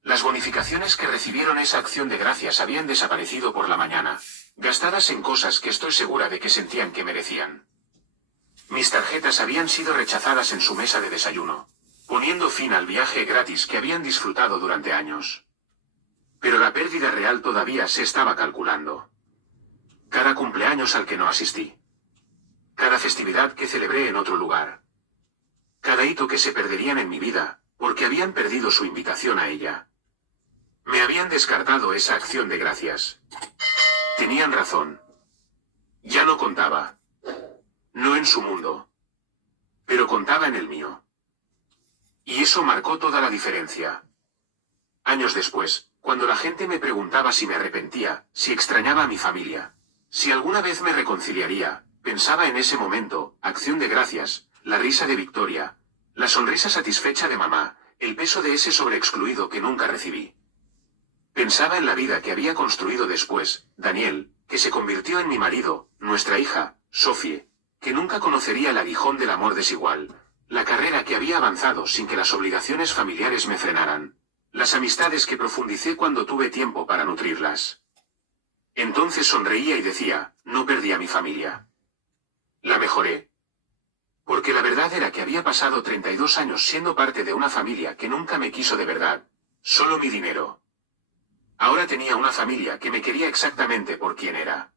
Las bonificaciones que recibieron esa acción de gracias habían desaparecido por la mañana, gastadas en cosas que estoy segura de que sentían que merecían. Mis tarjetas habían sido rechazadas en su mesa de desayuno, poniendo fin al viaje gratis que habían disfrutado durante años. Pero la pérdida real todavía se estaba calculando. Cada cumpleaños al que no asistí. Cada festividad que celebré en otro lugar. Cada hito que se perderían en mi vida, porque habían perdido su invitación a ella. Me habían descartado esa acción de gracias. Tenían razón. Ya no contaba. No en su mundo. Pero contaba en el mío. Y eso marcó toda la diferencia. Años después, cuando la gente me preguntaba si me arrepentía, si extrañaba a mi familia, si alguna vez me reconciliaría, pensaba en ese momento, acción de gracias, la risa de Victoria, la sonrisa satisfecha de mamá, el peso de ese sobreexcluido que nunca recibí. Pensaba en la vida que había construido después, Daniel, que se convirtió en mi marido, nuestra hija, Sophie, que nunca conocería el aguijón del amor desigual, la carrera que había avanzado sin que las obligaciones familiares me frenaran, las amistades que profundicé cuando tuve tiempo para nutrirlas. Entonces sonreía y decía, no perdí a mi familia. La mejoré. Porque la verdad era que había pasado 32 años siendo parte de una familia que nunca me quiso de verdad, solo mi dinero. Ahora tenía una familia que me quería exactamente por quien era.